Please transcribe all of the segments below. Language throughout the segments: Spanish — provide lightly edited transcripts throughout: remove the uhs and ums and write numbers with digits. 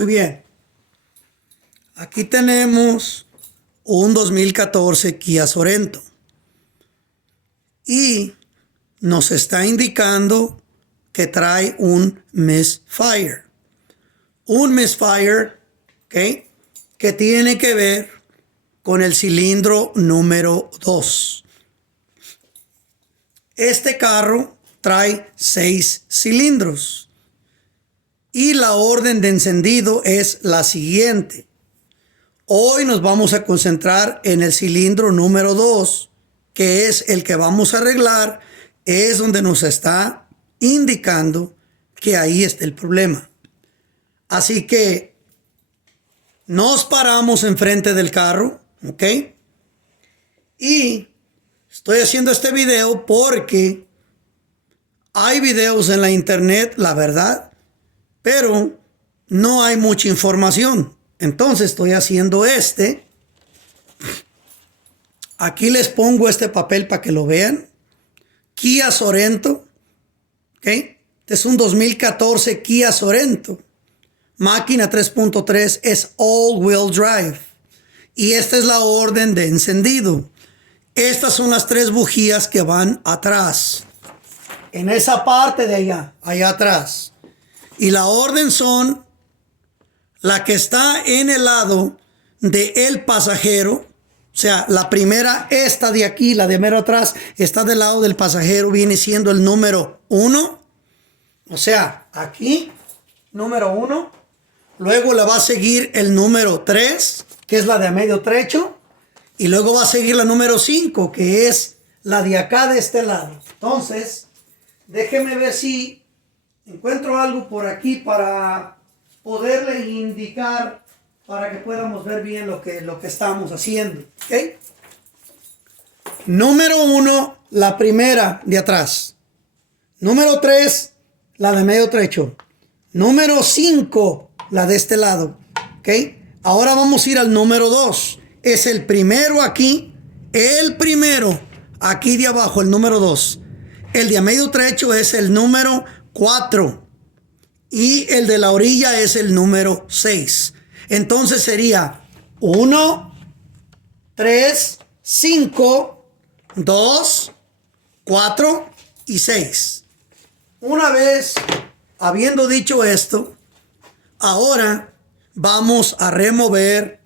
Muy bien. Aquí tenemos un 2014 Kia Sorento. Y nos está indicando que trae un misfire. Un misfire, ¿ok?, que tiene que ver con el cilindro número 2. Este carro trae 6 cilindros. Y la orden de encendido es la siguiente. Hoy nos vamos a concentrar en el cilindro número 2, que es el que vamos a arreglar. Es donde nos está indicando que ahí está el problema. Así que nos paramos enfrente del carro, ¿ok? Y estoy haciendo este video porque hay videos en la internet, la verdad, pero no hay mucha información. Entonces estoy haciendo este. Aquí les pongo este papel para que lo vean. Kia Sorento, ¿ok? Este es un 2014 Kia Sorento. Máquina 3.3, es all-wheel drive. Y esta es la orden de encendido. Estas son las 3 bujías que van atrás. En esa parte de allá atrás. Y la orden son la que está en el lado del pasajero. O sea, la primera, esta de aquí, la de mero atrás, está del lado del pasajero, viene siendo el número 1. O sea, aquí, número 1. Luego le va a seguir el número 3, que es la de a medio trecho. Y luego va a seguir la número 5, que es la de acá de este lado. Entonces, déjeme ver si encuentro algo por aquí para poderle indicar, para que podamos ver bien lo que estamos haciendo. ¿Ok? Número 1, la primera de atrás. Número 3, la de medio trecho. Número 5, la de este lado. ¿Ok? Ahora vamos a ir al número 2. Es el primero aquí. El primero aquí de abajo, el número 2. El de a medio trecho es el número 4. Y el de la orilla es el número 6. Entonces sería 1, 3, 5, 2, 4 y 6. Una vez habiendo dicho esto, ahora vamos a remover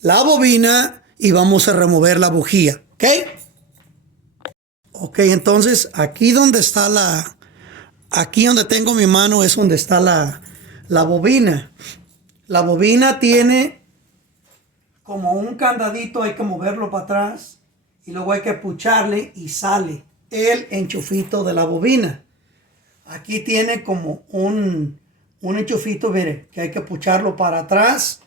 la bobina y vamos a remover la bujía. ¿Ok? Ok, entonces aquí donde está aquí donde tengo mi mano es donde está la bobina. La bobina tiene como un candadito, hay que moverlo para atrás y luego hay que pucharle y sale el enchufito de la bobina. Aquí tiene como un enchufito, mire, que hay que pucharlo para atrás.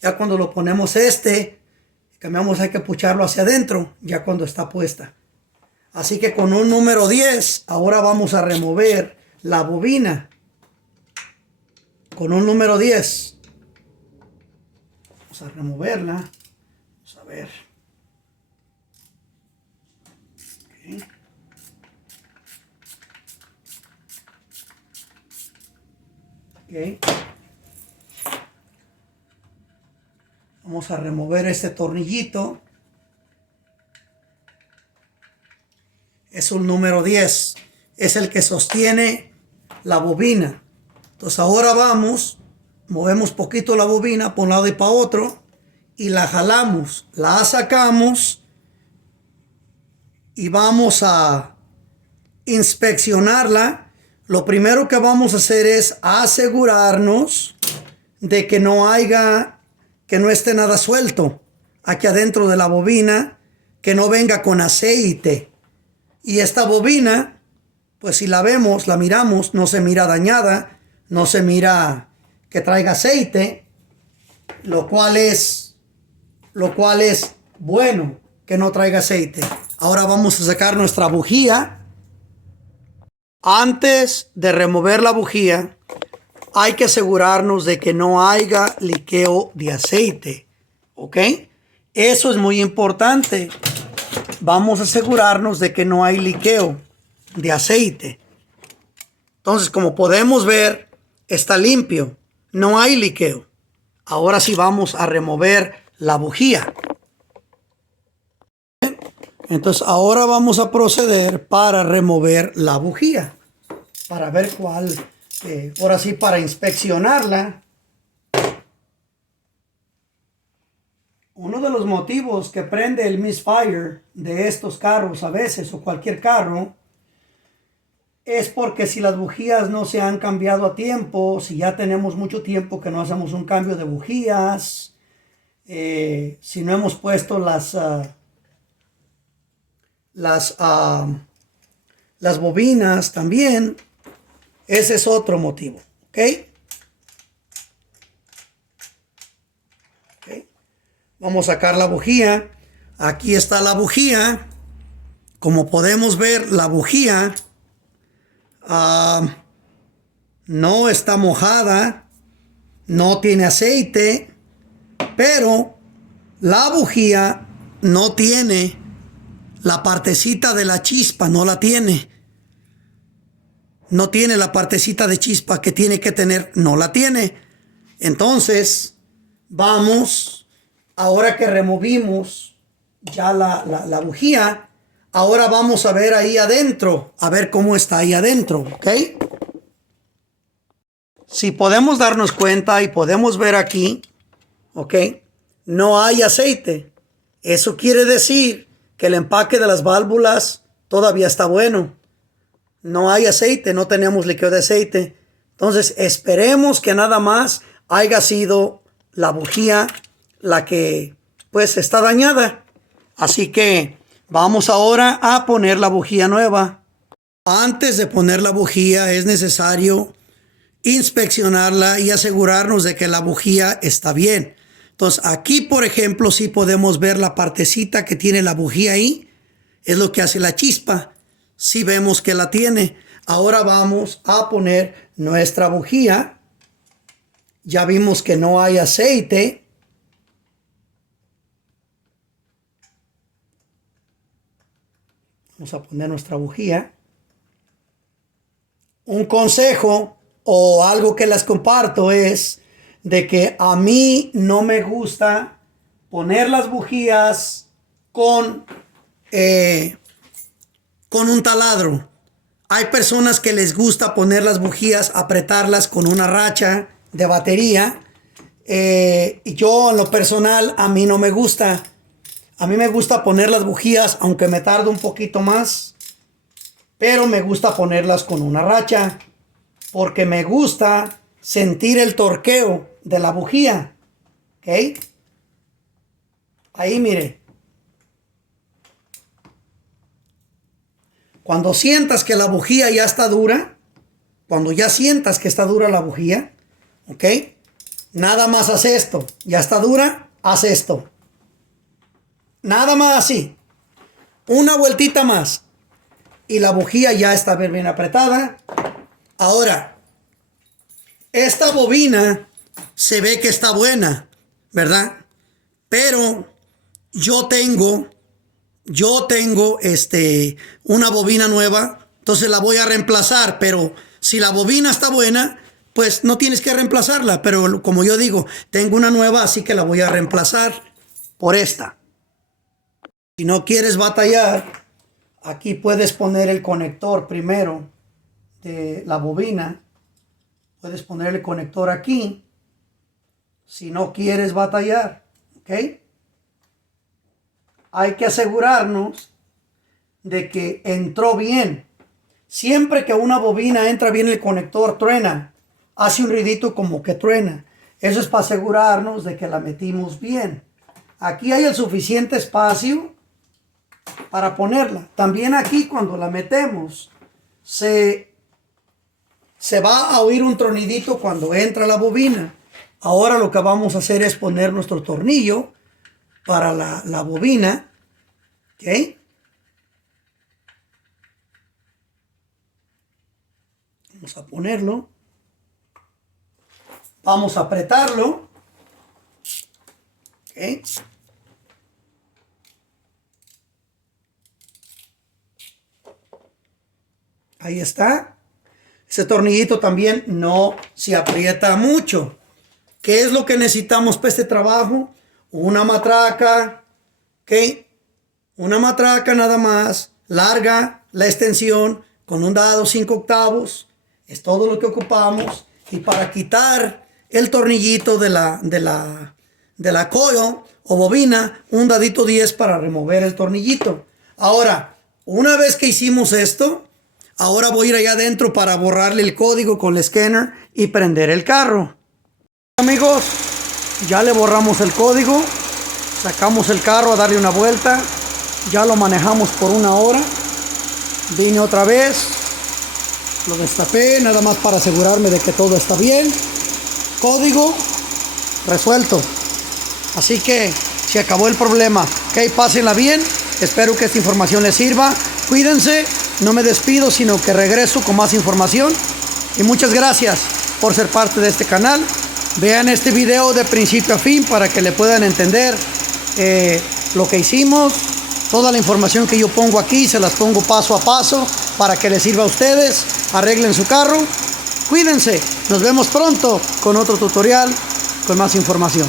Ya cuando lo ponemos cambiamos, hay que pucharlo hacia adentro, ya cuando está puesta. Así que con un número 10, ahora vamos a remover la bobina. Con un número 10. Vamos a removerla. Vamos a ver. Okay. Vamos a remover este tornillito. Es un número 10. Es el que sostiene la bobina. Entonces ahora movemos poquito la bobina por un lado y para otro. Y la jalamos, la sacamos. Y vamos a inspeccionarla. Lo primero que vamos a hacer es asegurarnos de que no esté nada suelto aquí adentro de la bobina, que no venga con aceite. Y esta bobina, pues si la vemos, la miramos, no se mira dañada, no se mira que traiga aceite, lo cual es bueno que no traiga aceite. Ahora vamos a sacar nuestra bujía. Antes de remover la bujía, hay que asegurarnos de que no haya liqueo de aceite. ¿Ok? Eso es muy importante. Vamos a asegurarnos de que no hay liqueo de aceite. Entonces, como podemos ver, está limpio. no hay liqueo. Ahora sí vamos a remover la bujía. Entonces ahora vamos a proceder para remover la bujía. Para ver cuál, ahora sí para inspeccionarla. Uno de los motivos que prende el misfire de estos carros a veces o cualquier carro es porque si las bujías no se han cambiado a tiempo, si ya tenemos mucho tiempo que no hacemos un cambio de bujías, si no hemos puesto las bobinas también, ese es otro motivo, ¿ok? Vamos a sacar la bujía. Aquí está la bujía. Como podemos ver, la bujía no está mojada, no tiene aceite, pero la bujía no tiene la partecita de la chispa, no la tiene. No tiene la partecita de chispa que tiene que tener, no la tiene. Entonces, vamos, ahora que removimos ya la bujía, ahora vamos a ver ahí adentro, a ver cómo está ahí adentro, ¿ok? Si podemos darnos cuenta y podemos ver aquí, ¿ok? No hay aceite. Eso quiere decir que el empaque de las válvulas todavía está bueno. No hay aceite, no tenemos líquido de aceite. Entonces esperemos que nada más haya sido la bujía la que pues está dañada. Así que vamos ahora a poner la bujía nueva. Antes de poner la bujía es necesario inspeccionarla y asegurarnos de que la bujía está bien. Entonces aquí, por ejemplo, sí podemos ver la partecita que tiene la bujía ahí. Es lo que hace la chispa. Sí vemos que la tiene. Ahora vamos a poner nuestra bujía. Ya vimos que no hay aceite. Vamos a poner nuestra bujía. Un consejo o algo que les comparto es de que a mí no me gusta poner las bujías con un taladro. Hay personas que les gusta poner las bujías, apretarlas con una racha de batería. Yo en lo personal, a mí no me gusta. A mí me gusta poner las bujías, aunque me tarde un poquito más. Pero me gusta ponerlas con una racha. Porque me gusta sentir el torqueo de la bujía. ¿Ok? Ahí mire. Cuando sientas que la bujía ya está dura, cuando ya sientas que está dura la bujía, ¿ok? Nada más haz esto. Ya está dura, haz esto. Nada más así. Una vueltita más. Y la bujía ya está bien apretada. Ahora, esta bobina se ve que está buena, ¿verdad? Pero yo tengo una bobina nueva, entonces la voy a reemplazar, pero si la bobina está buena, pues no tienes que reemplazarla, pero como yo digo, tengo una nueva, así que la voy a reemplazar por esta. Si no quieres batallar, aquí puedes poner el conector primero de la bobina, puedes poner el conector aquí, si no quieres batallar, ¿ok? Hay que asegurarnos de que entró bien. Siempre que una bobina entra bien el conector, truena. Hace un ruidito como que truena. Eso es para asegurarnos de que la metimos bien. Aquí hay el suficiente espacio para ponerla. También aquí cuando la metemos, se va a oír un tronidito cuando entra la bobina. Ahora lo que vamos a hacer es poner nuestro tornillo para la bobina, ¿ok? Vamos a ponerlo. Vamos a apretarlo, ¿ok? Ahí está. Ese tornillito también no se aprieta mucho, ¿Qué es lo que necesitamos para este trabajo? Una matraca, ¿ok? Una matraca nada más, larga, la extensión, con un dado 5/8. Es todo lo que ocupamos. Y para quitar el tornillito de la coil o bobina, un dadito 10 para remover el tornillito. Ahora, una vez que hicimos esto, ahora voy a ir allá adentro para borrarle el código con el escáner y prender el carro. Amigos, ya le borramos el código, sacamos el carro a darle una vuelta, ya lo manejamos por 1 hora. Vine otra vez, lo destapé nada más para asegurarme de que todo está bien. Código resuelto. Así que se acabó el problema. Ok, pásenla bien. Espero que esta información les sirva. Cuídense, no me despido, sino que regreso con más información. Y muchas gracias por ser parte de este canal. Vean este video de principio a fin para que le puedan entender lo que hicimos. Toda la información que yo pongo aquí se las pongo paso a paso para que les sirva a ustedes. Arreglen su carro. Cuídense. Nos vemos pronto con otro tutorial con más información.